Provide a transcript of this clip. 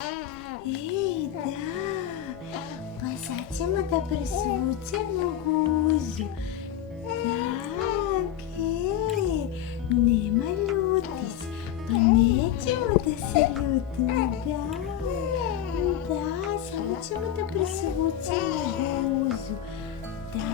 Ei, da, pasācim dabar sūcenu gūzu. Так, немалютись, понечему да салюту, да, самочему да присвуцему гузу, да,